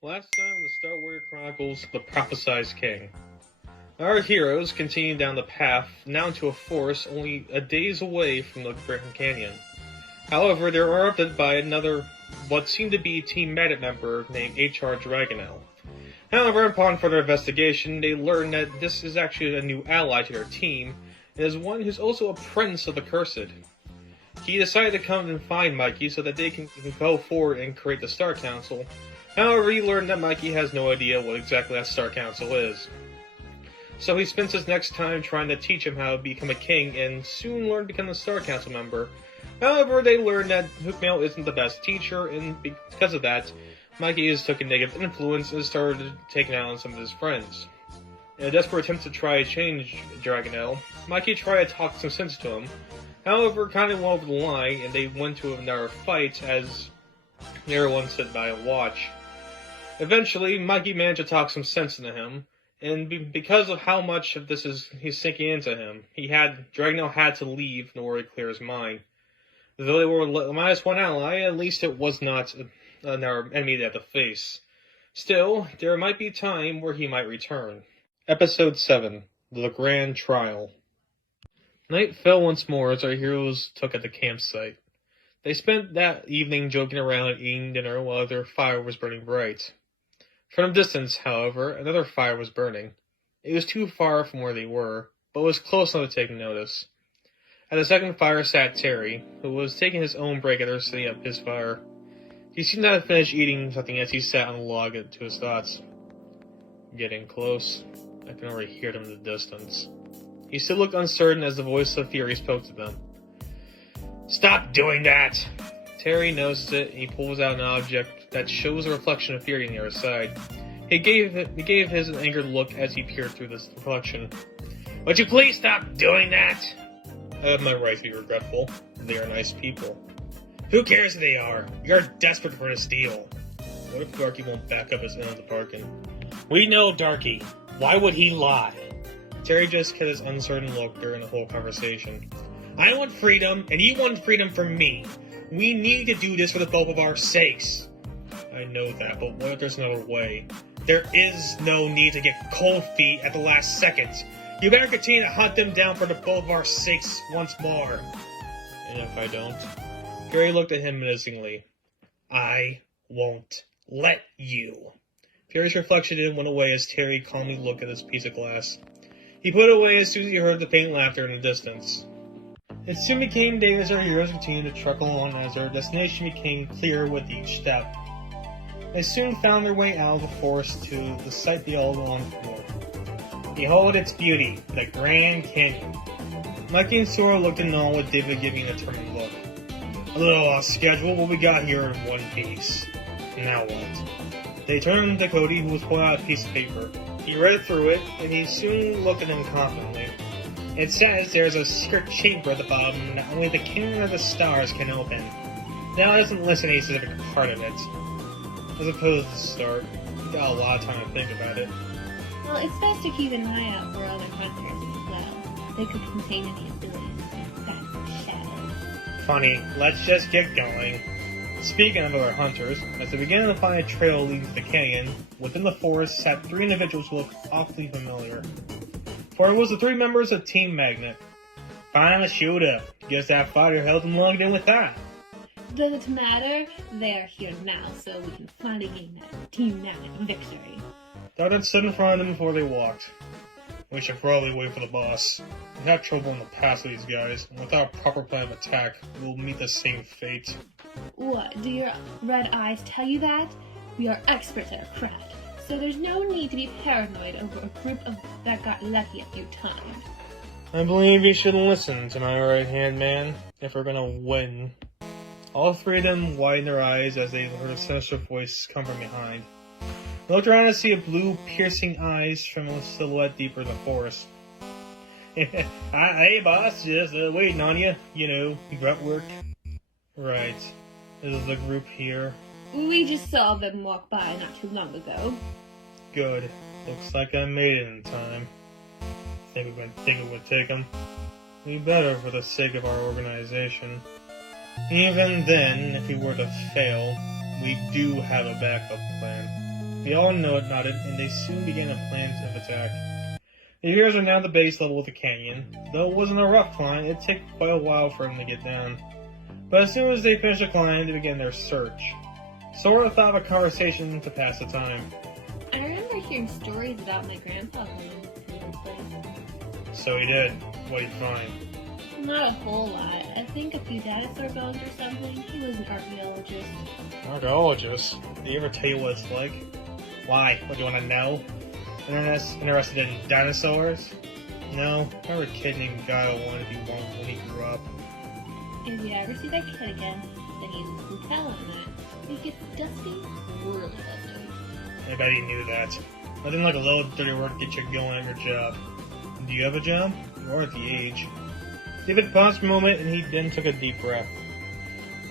Last time in the Star Warrior Chronicles, the Prophesied King. Our heroes continue down the path, now to a forest only a days away from the Grand Canyon. However, they are interrupted by another, what seemed to be Team Magnet member named H.R. Dragonel. However, upon further investigation, they learn that this is actually a new ally to their team, and is one who's also a prince of the Cursed. He decided to come and find Mikey so that they can go forward and create the Star Council. However, he learned that Mikey has no idea what exactly that Star Council is. So he spends his next time trying to teach him how to become a king and soon learn to become a Star Council member. However, they learn that Hookmail isn't the best teacher, and because of that, Mikey has took a negative influence and started taking out on some of his friends. In a desperate attempt to try to change Dragonel, Mikey tried to talk some sense to him. However, kind of went over the line, and they went to another fight as everyone stood by and watched. Eventually, Mikey managed to talk some sense into him, and because of how much of this he's sinking into him, Dragonel had to leave in order to clear his mind. Though they were minus one ally, at least it was not another enemy they had to face. Still, there might be time where he might return. Episode 7, The Grand Trial. Night fell once more as our heroes took at the campsite. They spent that evening joking around and eating dinner while their fire was burning bright. From a distance, however, another fire was burning. It was too far from where they were, but was close enough to take notice. At the second fire sat Terry, who was taking his own break after setting up his fire. He seemed to have finished eating something as he sat on the log to his thoughts. Getting close. I can already hear them in the distance. He still looked uncertain as the voice of Fury spoke to them. "Stop doing that!" Terry noticed it, and he pulls out an object that shows a reflection of Fury on the other side. He gave his angered look as he peered through this reflection. "Would you please stop doing that?" "I have my right to be regretful. They are nice people." "Who cares who they are? You're desperate for the steal." What if Darky won't back up his end of the bargain? "We know Darky. Why would he lie?" Terry just kept his uncertain look during the whole conversation. "I want freedom, and you want freedom from me. We need to do this for the both of our sakes." "I know that, but what if there's another way?" "There is no need to get cold feet at the last second. You better continue to hunt them down for the both of our sakes once more." "And if I don't?" Fury looked at him menacingly. "I won't let you." Fury's reflection didn't went away as Terry calmly looked at his piece of glass. He put it away as soon as he heard the faint laughter in the distance. It soon became day as our heroes continued to truck along as their destination became clearer with each step. They soon found their way out of the forest to the site they all longed for. Behold its beauty, the Grand Canyon. Mikey and Sora looked in awe with David giving a determined look. "A little off schedule, but we got here in one piece. Now what?" They turned to Cody, who was pulling out a piece of paper. He read through it, and he soon looked at him confidently. It says there's a secret chamber at the bottom that only the King of the Stars can open. Now it doesn't list any specific part of it. As opposed to the start, we got a lot of time to think about it. Well, it's best to keep an eye out for other hunters as well. They could contain any abilities to affect shadows. Funny, let's just get going. Speaking of other hunters, as they began to find a trail leading to the canyon, within the forest sat three individuals who looked awfully familiar. For it was the three members of Team Magnet. "Finally showed up. Guess that fighter held them longer than we thought." Does it matter? They're here now, so we can finally gain that Team Magnet victory. Darden stood in front of them before they walked. "We should probably wait for the boss. We had trouble in the past with these guys, and without a proper plan of attack, we will meet the same fate." What, do your red eyes tell you that? We are experts at our craft, so there's no need to be paranoid over a group that got lucky a few times. "I believe you should listen to my right-hand man, if we're gonna win." All three of them widened their eyes as they heard a sinister voice come from behind. They looked around to see a blue, piercing eyes from a silhouette deeper in the forest. "Hey, boss, just waiting on you. You know, grunt work." "Right. This is the group here." We just saw them walk by not too long ago. "Good. Looks like I made it in time. Think it would take them. We better for the sake of our organization. Even then, if we were to fail, we do have a backup plan." They all nodded, and they soon began a plan of attack. The heroes are now at the base level of the canyon. Though it wasn't a rough climb, it took quite a while for them to get down. But as soon as they finished the climb, they began their search. Sora thought of a conversation to pass the time. I remember hearing stories about my grandpa going to this place. So he did. What did you find? Not a whole lot. I think a few dinosaur bones or something. He was an archaeologist. Archaeologist? Did he ever tell you what it's like? Why? What, do you want to know? Interested in dinosaurs? No, I remember a kid named Guy wanted to be one when he grew up. If you ever see that kid again, then you can tell him that. He gets dusty, really dusty. I bet he knew that. Nothing like a little dirty work to get you going at your job. Do you have a job? You are at the age. David paused for a moment and he then took a deep breath.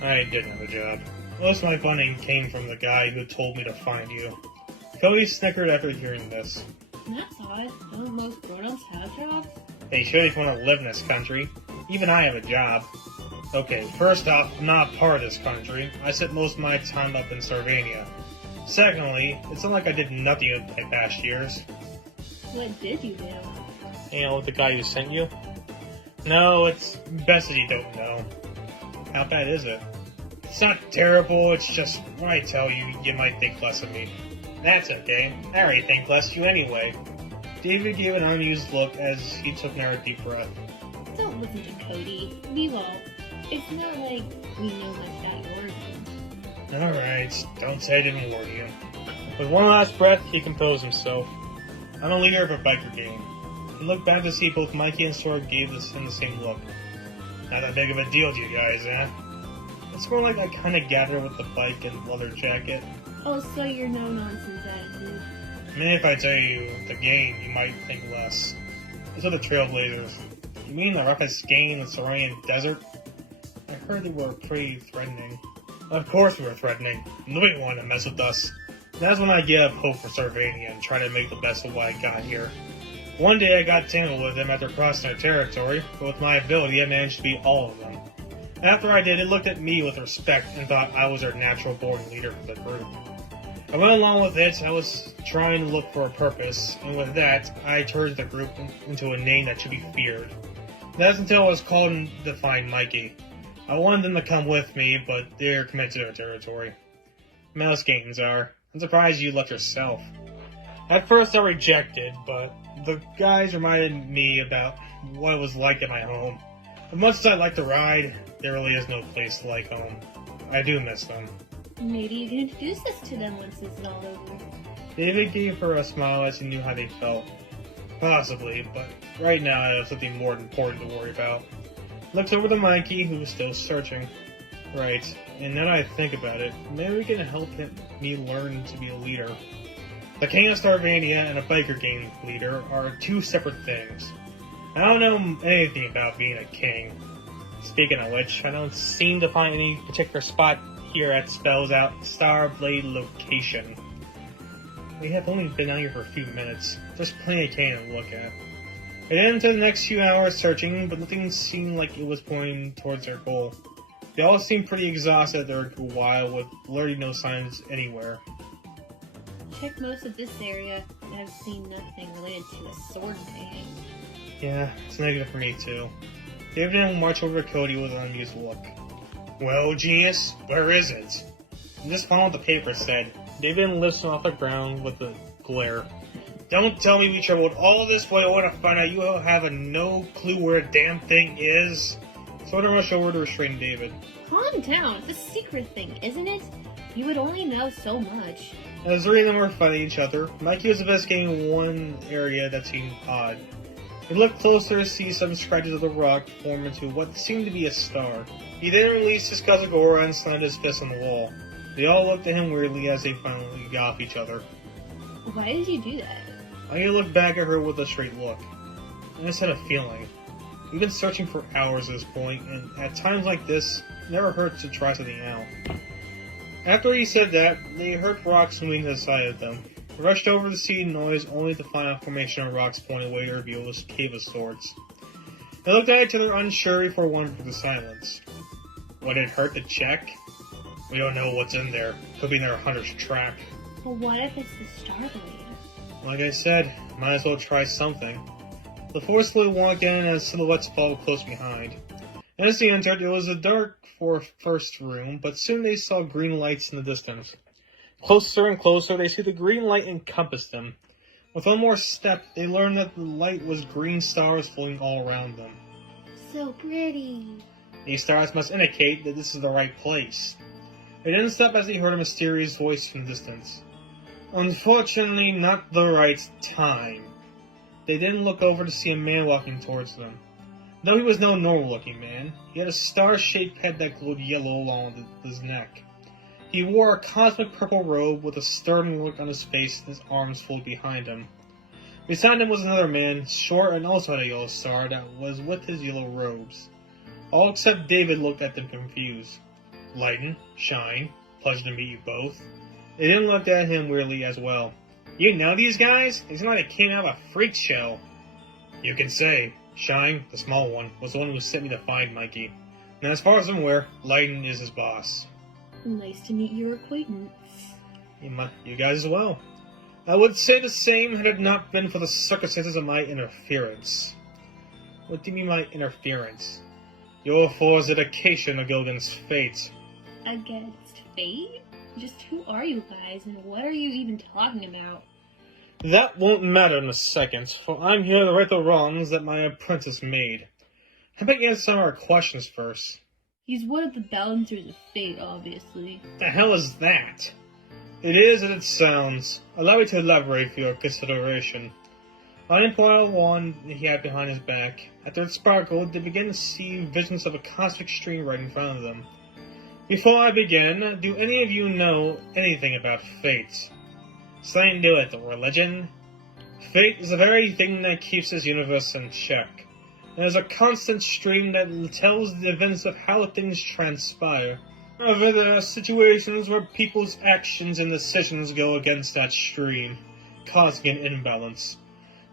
I didn't have a job. Most of my funding came from the guy who told me to find you. Cody snickered after hearing this. That's odd. Don't most grown-ups have jobs? Hey, sure if you want to live in this country. Even I have a job. Okay, first off, I'm not part of this country. I spent most of my time up in Sarvania. Secondly, it's not like I did nothing in my past years. What did you do? Hang out with the guy who sent you? No, it's best that you don't know. How bad is it? It's not terrible, it's just when I tell you, you might think less of me. That's okay. I already think less of you anyway. David gave an unamused look as he took another deep breath. Don't listen to Cody. We won't. It's not like we know much about your origins. Alright, don't say I didn't warn you. With one last breath, he composed himself. I'm a leader of a biker gang. He looked back to see both Mikey and Sora gave him the same look. Not that big of a deal to you guys, eh? It's more like I kinda gathered with the bike and leather jacket. Oh, so you're no-nonsense attitude. I mean, if I tell you the gang, you might think less. Those are the Trailblazers. You mean the roughest gang in the Saurian desert? I heard they were pretty threatening. Of course we were threatening. Nobody wanted to mess with us. That's when I gave up hope for Sarvania and tried to make the best of what I got here. One day I got tangled with them after crossing their territory, but with my ability I managed to beat all of them. After I did, it looked at me with respect and thought I was their natural born leader for the group. I went along with it. I was trying to look for a purpose, and with that, I turned the group into a name that should be feared. That's until I was called to find Mikey. I wanted them to come with me, but they're committed to their territory. Mouse games are. I'm surprised you left yourself. At first I rejected, but the guys reminded me about what it was like at my home. As much as I like to ride, there really is no place like home. I do miss them. Maybe you can introduce us to them once this is all over. David gave her a smile as he knew how they felt. Possibly, but right now I have something more important to worry about. Looked over to Mikey, who was still searching. Right, and now that I think about it, maybe we can help me learn to be a leader. The King of Starvania and a biker gang leader are two separate things. I don't know anything about being a king. Speaking of which, I don't seem to find any particular spot here that spells out Starblade location. We have only been out here for a few minutes. There's plenty of canyon to look at. It ended into the next few hours searching, but nothing seemed like it was pointing towards their goal. They all seemed pretty exhausted after a while, with literally no signs anywhere. Check most of this area, and I've seen nothing related to a sword painting. Yeah, it's negative for me too. David and marched over to Cody with an amused look. Well, genius, where is it? And this followed the paper said. David lifted off the ground with a glare. Don't tell me we traveled all this way to find out you have no clue where a damn thing is. Soda rushed over to restrain David. Calm down, it's a secret thing, isn't it? You would only know so much. As the three of them were fighting each other, Mikey was investigating one area that seemed odd. He looked closer to see some scratches of the rock form into what seemed to be a star. He then released his Kazagora and slammed his fist on the wall. They all looked at him weirdly as they finally got off each other. Why did you do that? Mikey looked back at her with a straight look. I just had a feeling. We've been searching for hours at this point, and at times like this, it never hurts to try something out. After he said that, they heard rocks moving to the side of them. They rushed over to see the noise, only to find a formation of rocks pointing away to reveal this cave of sorts. They looked at each other unsure before one broke the silence. Would it hurt to check? We don't know what's in there. Could be in their hunter's track. Well, what if it's the Starblade? Like I said, might as well try something. The four slowly walked in as silhouettes followed close behind. As they entered, it was a dark first room, but soon they saw green lights in the distance. Closer and closer, they see the green light encompass them. With one more step, they learned that the light was green stars floating all around them. So pretty. These stars must indicate that this is the right place. They didn't stop as they heard a mysterious voice from the distance. Unfortunately, not the right time. They didn't look over to see a man walking towards them. Though he was no normal-looking man, he had a star-shaped head that glowed yellow along his neck. He wore a cosmic purple robe with a stern look on his face and his arms folded behind him. Beside him was another man, short and also had a yellow star that was with his yellow robes. All except David looked at them confused. Lighten, Shine, pleasure to meet you both. They then looked at him weirdly as well. You know these guys? They seem like they came out of a freak show. You can say. Shine, the small one, was the one who sent me to find Mikey. And as far as I'm aware, Lighten is his boss. Nice to meet your acquaintance. You guys as well. I would say the same had it not been for the circumstances of my interference. What do you mean my interference? Your four's dedication against fate. Against fate? Just who are you guys, and what are you even talking about? That won't matter in a second, for I'm here to right the wrongs that my apprentice made. How about you answer some of our questions first? He's one of the balancers of fate, obviously. The hell is that? It is as it sounds. Allow me to elaborate for your consideration. Lion pulled out a wand he had behind his back. After it sparkled, they began to see visions of a cosmic stream right in front of them. Before I begin, do any of you know anything about fate? Something to do with religion? Fate is the very thing that keeps this universe in check. There's a constant stream that tells the events of how things transpire. However, there are situations where people's actions and decisions go against that stream, causing an imbalance.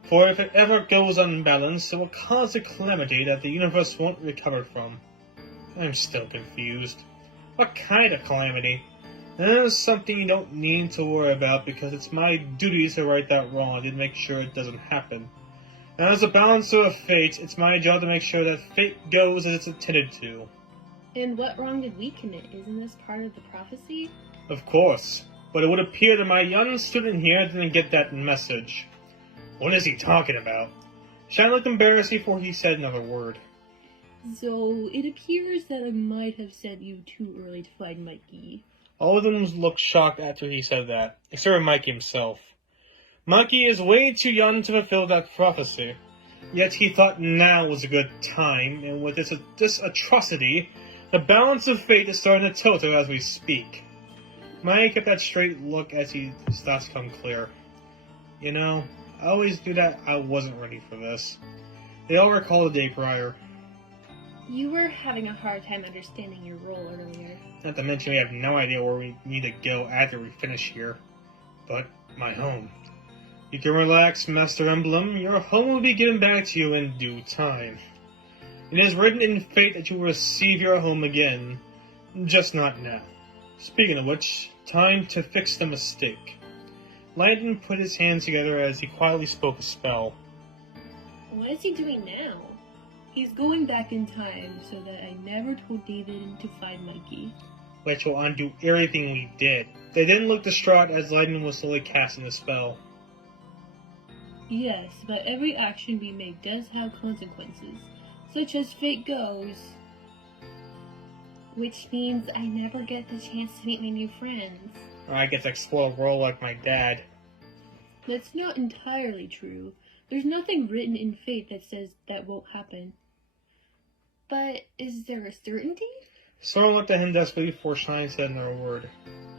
For if it ever goes unbalanced, it will cause a calamity that the universe won't recover from. I'm still confused. What kind of calamity? That is something you don't need to worry about because it's my duty to right that wrong and make sure it doesn't happen. And as a balancer of fate, it's my job to make sure that fate goes as it's intended to. And what wrong did we commit? Isn't this part of the prophecy? Of course, but it would appear that my young student here didn't get that message. What is he talking about? Shine looked embarrassed before he said another word. So, it appears that I might have sent you too early to find Mikey. All of them looked shocked after he said that, except for Mikey himself. Mikey is way too young to fulfill that prophecy, yet he thought now was a good time, and with this atrocity, the balance of fate is starting to tilt as we speak. Mikey kept that straight look as his thoughts come clear. You know, I always knew that I wasn't ready for this. They all recall the day prior. You were having a hard time understanding your role earlier. Not to mention we have no idea where we need to go after we finish here. But, my home. You can relax, Master Emblem. Your home will be given back to you in due time. It is written in fate that you will receive your home again. Just not now. Speaking of which, time to fix the mistake. Landon put his hands together as he quietly spoke a spell. What is he doing now? He's going back in time so that I never told David to find Mikey. Which will undo everything we did. They then looked distraught as Lightning was slowly casting the spell. Yes, but every action we make does have consequences, such as fate goes. Which means I never get the chance to meet my new friends. Or I get to explore the world like my dad. That's not entirely true. There's nothing written in fate that says that won't happen. But is there a certainty? Sora looked at him desperately before Shine said another word.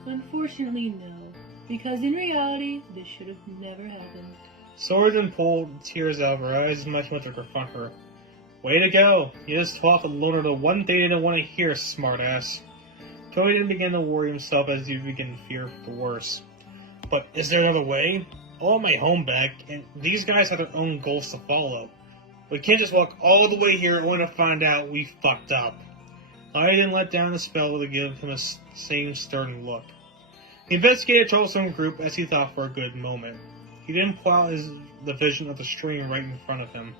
Unfortunately, no. Because in reality, this should have never happened. Sora then pulled tears out of her eyes as much went to confront her. Way to go! You just taught the loner the one thing they didn't want to hear, smartass. Cody then began to worry himself as he began to fear for the worst. But is there another way? I want my home back, and these guys have their own goals to follow. We can't just walk all the way here only to find out we fucked up. I then let down the spell to give him a same stern look. He investigated Troublesome Group as he thought for a good moment. He didn't pull out the vision of the stream right in front of him.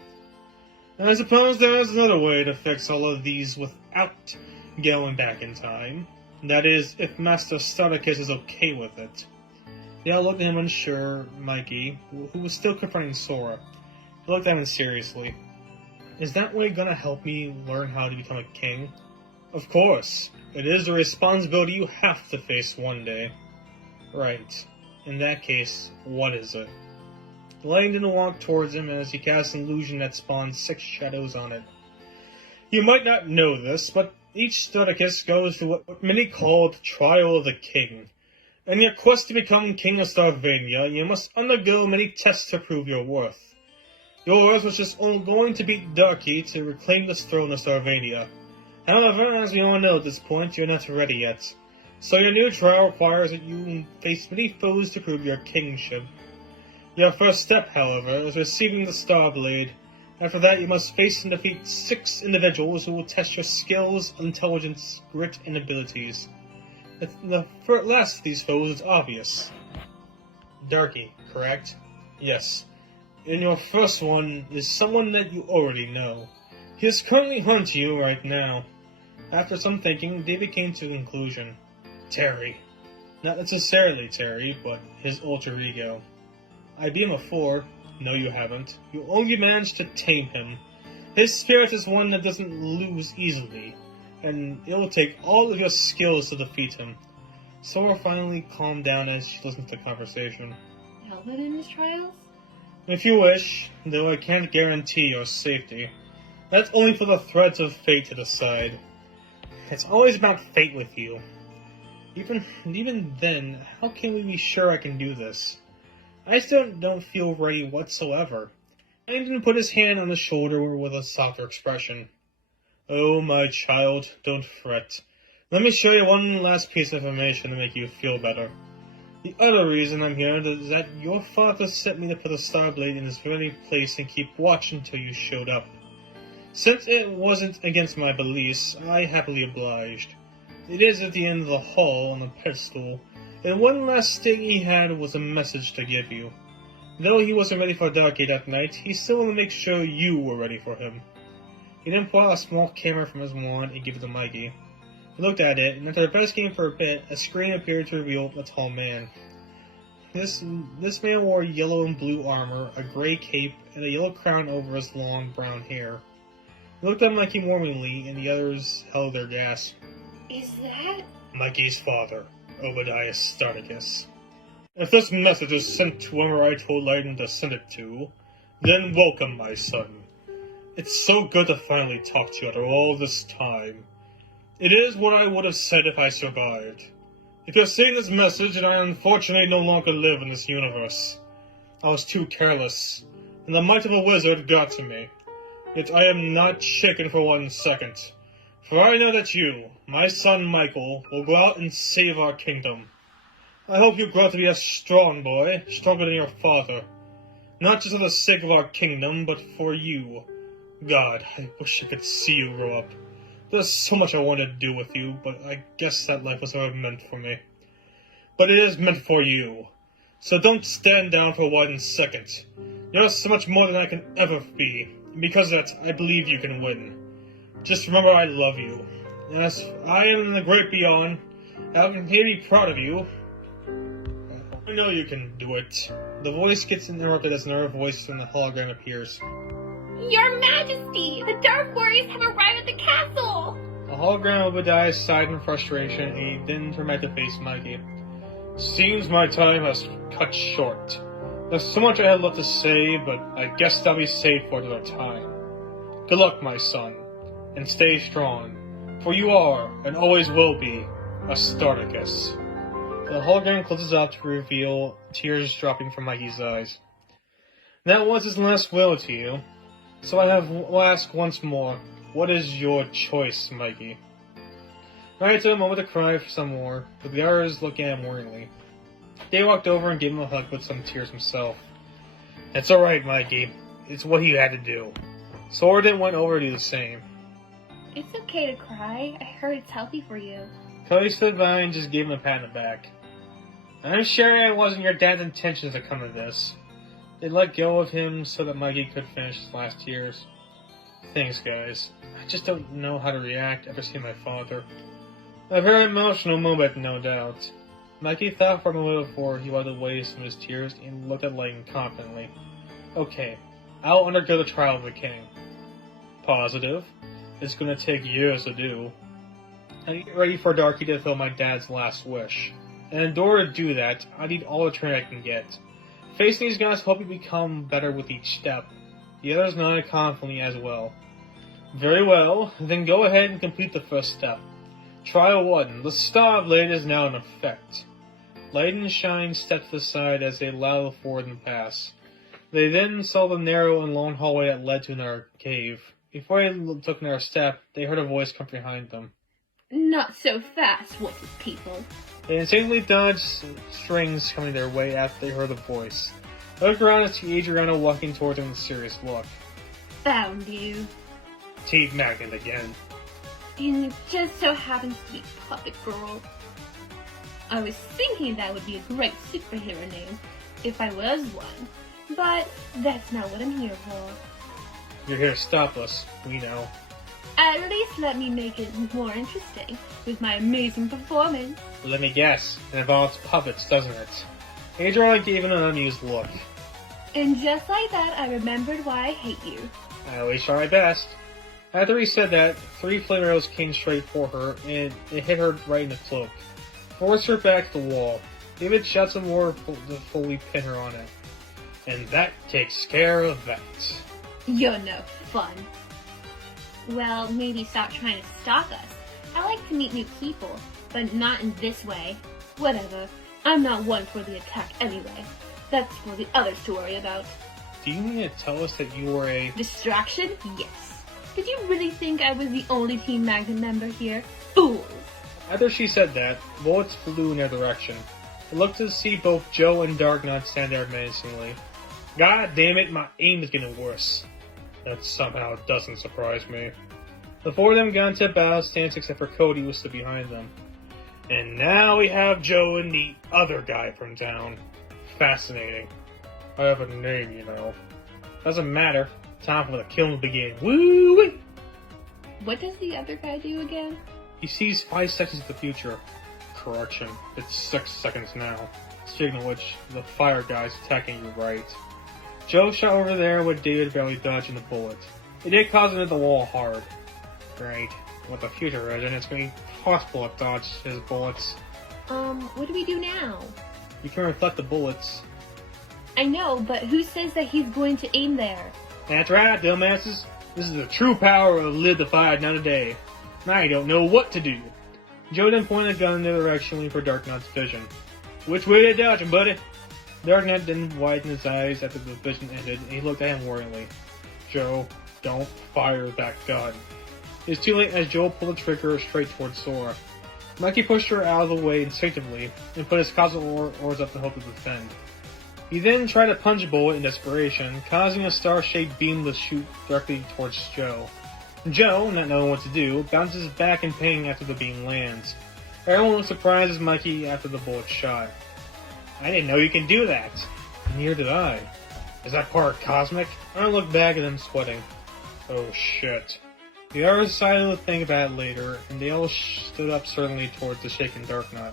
And I suppose there is another way to fix all of these without going back in time. That is, if Master Starticus is okay with it. They all looked at him unsure. Mikey, who was still confronting Sora, he looked at him seriously. Is that way gonna help me learn how to become a king? Of course. It is a responsibility you have to face one day. Right. In that case, what is it? Langdon walked towards him as he cast an illusion that spawned 6 shadows on it. You might not know this, but each Starticus goes through what many call the trial of the king. In your quest to become king of Starvania, you must undergo many tests to prove your worth. Your worth was just going to beat Darky to reclaim the throne of Starvania. However, as we all know at this point, you're not ready yet. So your new trial requires that you face many foes to prove your kingship. Your first step, however, is receiving the Star Blade. After that, you must face and defeat 6 individuals who will test your skills, intelligence, grit, and abilities. The last of these foes is obvious. Darky, correct? Yes. And your first one is someone that you already know. He is currently hunting you right now. After some thinking, David came to the conclusion. Terry. Not necessarily Terry, but his alter ego. I beat him before. No, you haven't. You only managed to tame him. His spirit is one that doesn't lose easily, and it will take all of your skills to defeat him. Sora finally calmed down as she listened to the conversation. Help him in his trials? If you wish, though I can't guarantee your safety. That's only for the threads of fate to decide. It's always about fate with you. Even then, how can we be sure I can do this? I still don't feel ready whatsoever. Langdon put his hand on his shoulder with a softer expression. Oh, my child, don't fret. Let me show you one last piece of information to make you feel better. The other reason I'm here is that your father sent me to put a Starblade in this very place and keep watch until you showed up. Since it wasn't against my beliefs, I happily obliged. It is at the end of the hall on the pedestal, and one last thing he had was a message to give you. Though he wasn't ready for Darky that night, he still wanted to make sure you were ready for him. He then pulled out a small camera from his wand and gave it to Mikey. He looked at it, and after investigating for a bit, a screen appeared to reveal a tall man. This man wore yellow and blue armor, a gray cape, and a yellow crown over his long brown hair. He looked at Mikey warmingly, and the others held their gas. Is that... Mikey's father, Obadiah Starticus. If this message is sent to whoever I told Lightning to send it to, then welcome, my son. It's so good to finally talk to you after all this time. It is what I would have said if I survived. If you're seeing this message, then I unfortunately no longer live in this universe. I was too careless, and the might of a wizard got to me. Yet I am not shaken for 1 second. For I know that you, my son Michael, will go out and save our kingdom. I hope you grow up to be a strong boy, stronger than your father. Not just for the sake of our kingdom, but for you. God, I wish I could see you grow up. There's so much I want to do with you, but I guess that life was never meant for me. But it is meant for you. So don't stand down for 1 second. You're so much more than I can ever be. And because of that, I believe you can win. Just remember I love you. And as I am in the great beyond, I'm here to be proud of you. I know you can do it. The voice gets interrupted as another voice from the hologram appears. Your Majesty! The Dark Warriors have arrived at the castle! The hologram of Obadiah sighed in frustration, and he then turned back to face Mikey. Seems my time has cut short. There's so much I had left to say, but I guess I'll be saved for another time. Good luck, my son, and stay strong, for you are, and always will be, a Starticus. The hologram closes up to reveal tears dropping from Mikey's eyes. That was his last will to you. So will ask once more, what is your choice, Mikey? Right took a moment to cry for some more, but the others looked at him worryingly. They walked over and gave him a hug with some tears himself. It's alright, Mikey. It's what you had to do. Sora then went over to do the same. It's okay to cry. I heard it's healthy for you. Cody stood by and just gave him a pat on the back. I'm sure it wasn't your dad's intention to come to this. They let go of him so that Mikey could finish his last years. Thanks, guys. I just don't know how to react after seeing my father. A very emotional moment, no doubt. Mikey thought for a moment before he wiped away some of his tears and looked at Layton confidently. Okay, I'll undergo the trial of the king. Positive? It's gonna take years to do. I get ready for Darky to fulfill my dad's last wish. And in order to do that, I need all the training I can get. Facing these guys help you become better with each step. The others nodded confidently as well. Very well, then go ahead and complete the first step. Trial 1. The Star of Layton is now in effect. Layton and Shine stepped to the side as they allowed the forward and pass. They then saw the narrow and long hallway that led to another cave. Before they took another step, they heard a voice come behind them. Not so fast, wicked people. They insanely dodged strings coming their way after they heard the voice. They looked around to see Adriana walking toward them with a serious look. Found you. Teeth Magnet again. And it just so happens to be Puppet Girl. I was thinking that would be a great superhero name, if I was one. But that's not what I'm here for. You're here to stop us, we know. At least let me make it more interesting with my amazing performance. Let me guess, it involves puppets, doesn't it? Adriana gave an unamused look. And just like that, I remembered why I hate you. I always try my best. After he said that, 3 flame arrows came straight for her, and it hit her right in the cloak. Forced her back to the wall. David shot some more to fully pin her on it. And that takes care of that. You're no fun. Well, maybe stop trying to stalk us. I like to meet new people, but not in this way. Whatever. I'm not one for the attack anyway. That's for the others to worry about. Do you mean to tell us that you were a... Distraction? Yes. Did you really think I was the only Team Magnet member here? Fools! After she said that, bullets flew in their direction. They looked to see both Joe and Darknut stand there menacingly. God damn it, my aim is getting worse. That somehow doesn't surprise me. The 4 of them got into a battle stance except for Cody, who stood behind them. And now we have Joe and the other guy from town. Fascinating. I have a name, you know. Doesn't matter. Time for the killing to begin. Woo-wee! What does the other guy do again? He sees 5 seconds of the future. Correction, it's 6 seconds now. Speaking of which, the fire guy's attacking you right. Joe shot over there with David barely dodging the bullet. It did cause him to hit the wall hard. Great. With the future is, and it's going to be possible to dodge his bullets. What do we do now? You can reflect the bullets. I know, but who says that he's going to aim there? That's right, dumbasses. This is the true power of live the fire another day. Now you don't know what to do. Joe then pointed a gun in their direction, waiting for Darknut's vision. Which way they dodging, buddy? Darknut then widened his eyes after the vision ended, and he looked at him warningly. Joe, don't fire that gun. It was too late as Joe pulled the trigger straight towards Sora. Mikey pushed her out of the way instinctively, and put his cosmic oars up to hope to defend. He then tried to punch a bullet in desperation, causing a star-shaped beam to shoot directly towards Joe. Joe, not knowing what to do, bounces back in pain after the beam lands. Everyone was surprised as Mikey after the bullet shot. I didn't know you can do that. Neither did I. Is that part cosmic? I looked back at him sweating. Oh shit. The others decided to think about it later, and they all stood up certainly towards the shaken Darknut.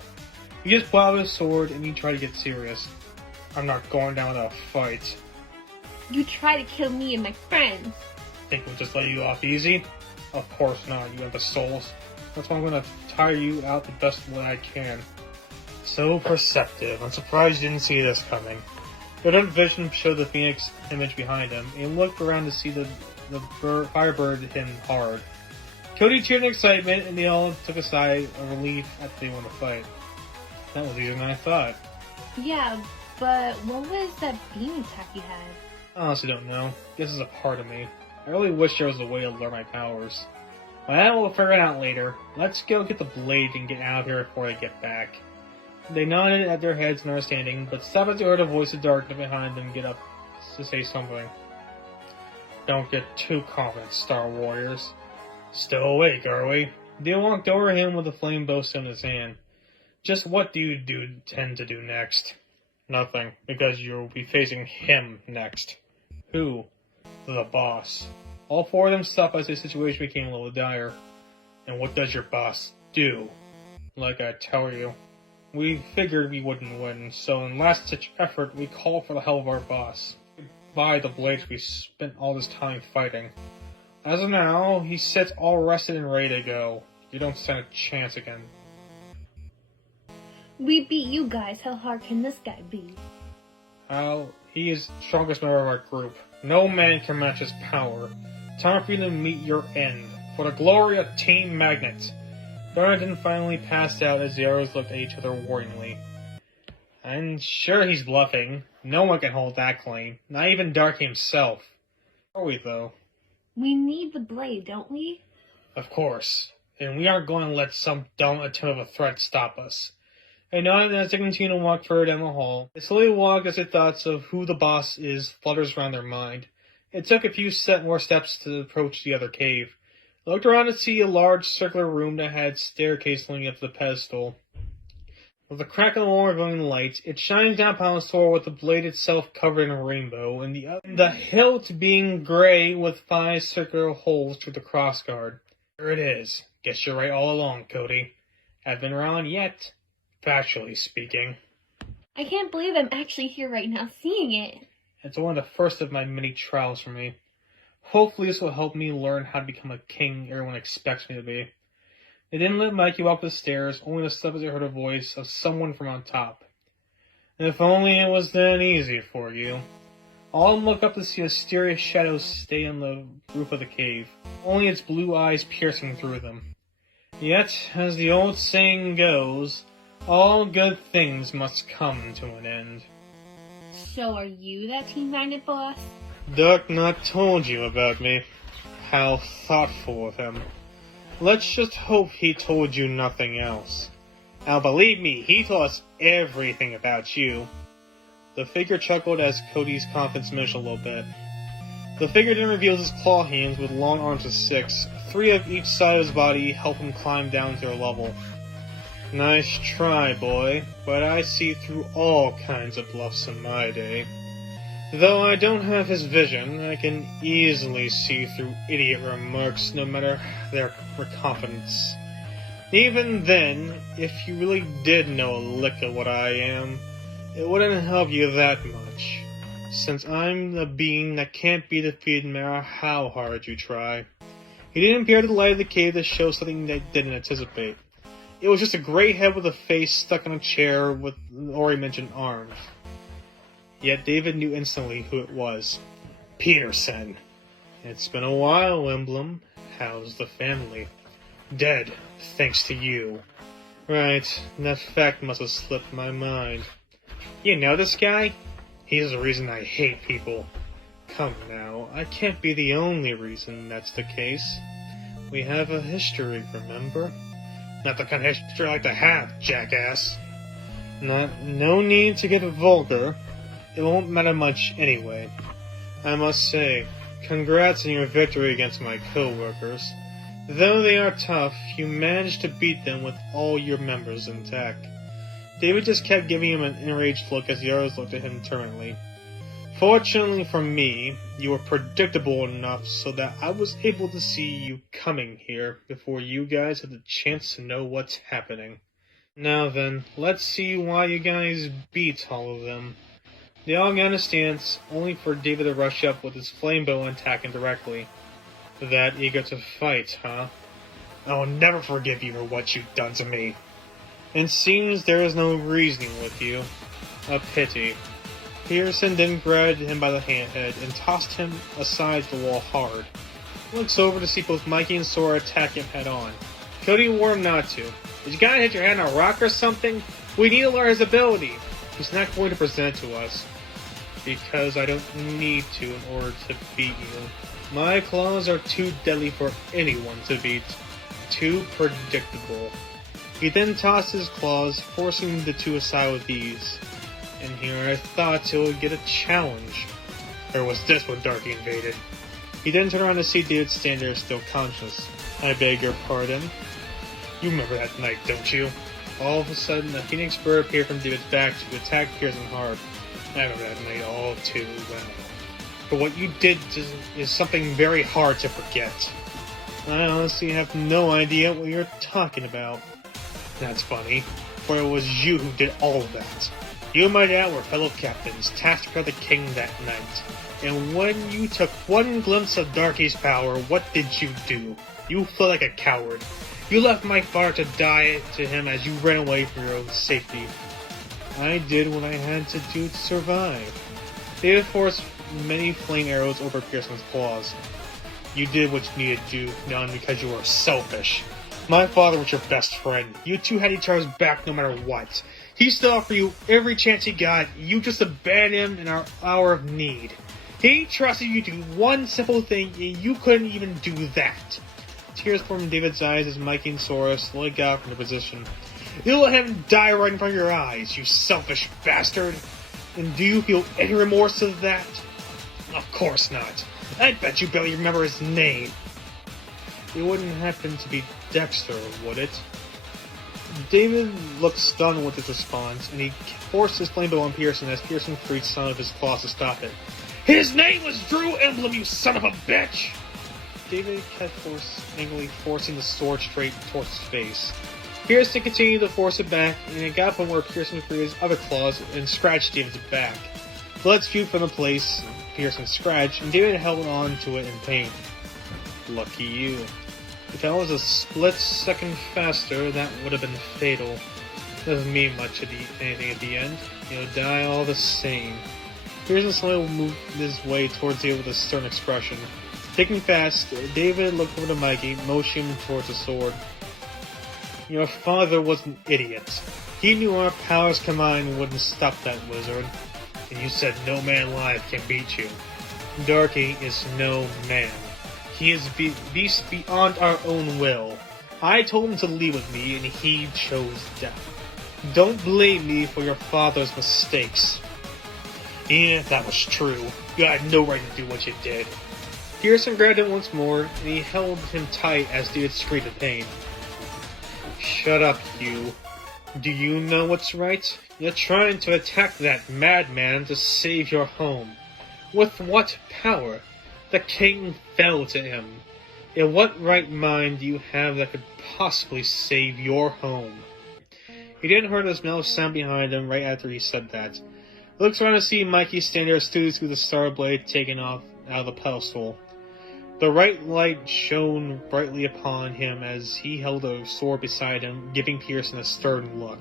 He just plowed his sword and he tried to get serious. I'm not going down without a fight. You try to kill me and my friends. Think we'll just let you off easy? Of course not, you have the souls. That's why I'm gonna tire you out the best way I can. So perceptive. I'm surprised you didn't see this coming. The dark vision showed the Phoenix image behind him, and looked around to see the Firebird hit him hard. Cody cheered in excitement, and they all took a sigh of relief after they won the fight. That was easier than I thought. Yeah, but what was that beam attack you had? I honestly don't know. This is a part of me. I really wish there was a way to learn my powers. Well, we'll figure it out later. Let's go get the blade and get out of here before they get back. They nodded at their heads in understanding, but stopped as they heard a voice of darkness behind them get up to say something. Don't get too confident, Star Warriors. Still awake, are we? They walked over him with a flame bow still in his hand. Just what do you tend to do next? Nothing, because you'll be facing him next. Who? The boss. All four of them stop as the situation became a little dire. And what does your boss do? Like I tell you, we figured we wouldn't win, so in last-ditch effort, we called for the help of our boss. By the blades we spent all this time fighting. As of now, he sits all rested and ready to go. You don't stand a chance again. We beat you guys, how hard can this guy be? He is the strongest member of our group. No man can match his power. Time for you to meet your end. For the glory of Team Magnet. Barrington finally passed out as the others looked at each other warningly. I'm sure he's bluffing. No one can hold that claim. Not even Darky himself. Are we, though? We need the blade, don't we? Of course. And we aren't going to let some dumb attempt of a threat stop us. I nodded as they continued to walk further down the hall. They slowly walked as their thoughts of who the boss is flutters around their mind. It took a few more steps to approach the other cave. I looked around to see a large circular room that had staircase leading up to the pedestal. With a crack in the wall revealing light, it shines down upon the sword with the blade itself covered in a rainbow, and the hilt being gray with 5 circular holes through the crossguard. There it is. Guess you're right all along, Cody. Haven't been around yet, factually speaking. I can't believe I'm actually here right now seeing it. It's one of the first of my many trials for me. Hopefully this will help me learn how to become a king everyone expects me to be. They didn't let Mikey walk up the stairs, only to stop as they heard a voice of someone from on top. If only it was that easy for you. All of them look up to see a mysterious shadow stay on the roof of the cave, only its blue eyes piercing through them. Yet, as the old saying goes, all good things must come to an end. So are you that Team Magnet boss? Duck not told you about me. How thoughtful of him. Let's just hope he told you nothing else. Now believe me, he told us everything about you. The figure chuckled as Cody's confidence diminished a little bit. The figure then reveals his claw hands with long arms of 6. 3 of each side of his body help him climb down to their level. Nice try, boy, but I see through all kinds of bluffs in my day. Though I don't have his vision, I can easily see through idiot remarks no matter their confidence. Even then, if you really did know a lick of what I am, it wouldn't help you that much, since I'm the being that can't be defeated no matter how hard you try. He didn't appear to the light of the cave to show something they didn't anticipate. It was just a gray head with a face stuck in a chair with the already mentioned arms. Yet David knew instantly who it was. Peterson. It's been a while, Emblem. How's the family? Dead, thanks to you. Right, that fact must have slipped my mind. You know this guy? He's the reason I hate people. Come now, I can't be the only reason that's the case. We have a history, remember? Not the kind of history I like to have, jackass. No need to get vulgar. It won't matter much anyway. I must say, congrats on your victory against my co-workers. Though they are tough, you managed to beat them with all your members intact. David just kept giving him an enraged look as the others looked at him determinedly. Fortunately for me, you were predictable enough so that I was able to see you coming here before you guys had the chance to know what's happening. Now then, let's see why you guys beat all of them. They all got a stance, only for David to rush up with his flame bow and attack him directly. That eager to fight, huh? I'll never forgive you for what you've done to me. It seems there is no reasoning with you. A pity. Pearson then grabbed him by the head and tossed him aside the wall hard. He looks over to see both Mikey and Sora attack him head on. Cody warned him not to. Did you gotta hit your head on a rock or something? We need to learn his ability. He's not going to present it to us. Because I don't need to in order to beat you. My claws are too deadly for anyone to beat. Too predictable. He then tossed his claws, forcing the two aside with ease. And here I thought he would get a challenge. Or was this when Darky invaded? He then turned around to see David stand there still conscious. I beg your pardon? You remember that night, don't you? All of a sudden, a phoenix bird appeared from David's back to attack Pearson hard. I remember that night all too well. But what you did is something very hard to forget. I honestly have no idea what you're talking about. That's funny, for it was you who did all of that. You and my dad were fellow captains, tasked by the king that night. And when you took one glimpse of Darky's power, what did you do? You felt like a coward. You left my father to die to him as you ran away for your own safety. I did what I had to do to survive. David forced many flame arrows over Pearson's claws. You did what you needed to do, not because you were selfish. My father was your best friend. You two had each other's back no matter what. He stood up for you every chance he got. You just abandoned him in our hour of need. He trusted you to do one simple thing, and you couldn't even do that. Tears poured from David's eyes as Mikey and Sora slowly got up from their position. You let him die right in front of your eyes, you selfish bastard! And do you feel any remorse of that? Of course not. I bet you barely remember his name. It wouldn't happen to be Dexter, would it? David looked stunned with his response, and he forced his flame bow on Pearson as Pearson freed some of his claws to stop it. His name was Drew Emblem, you son of a bitch! David kept angrily forcing the sword straight towards his face. Pearson continued to force it back, and it got to the point where Pearson freed his other claws and scratched David's back. Blood spewed from the place Pearson scratched, and David held on to it in pain. Lucky you. If I was a split second faster, that would have been fatal. Doesn't mean much to anything at the end. You'll die all the same. Pearson slowly moved his way towards David with a stern expression. Thinking fast, David looked over to Mikey, motioning towards the sword. Your father was an idiot. He knew our powers combined wouldn't stop that wizard. And you said no man alive can beat you. Darky is no man. He is beast beyond our own will. I told him to leave with me, and he chose death. Don't blame me for your father's mistakes. Even if that was true, you had no right to do what you did. Pearson grabbed him once more, and he held him tight as David screamed in pain. Shut up, you. Do you know what's right? You're trying to attack that madman to save your home. With what power? The king fell to him. In what right mind do you have that could possibly save your home? He didn't hear the smell of sound behind him right after he said that. He looks around to see Mikey stand there stood through the star blade taken off out of the pedestal. The right light shone brightly upon him as he held a sword beside him, giving Pearson a stern look.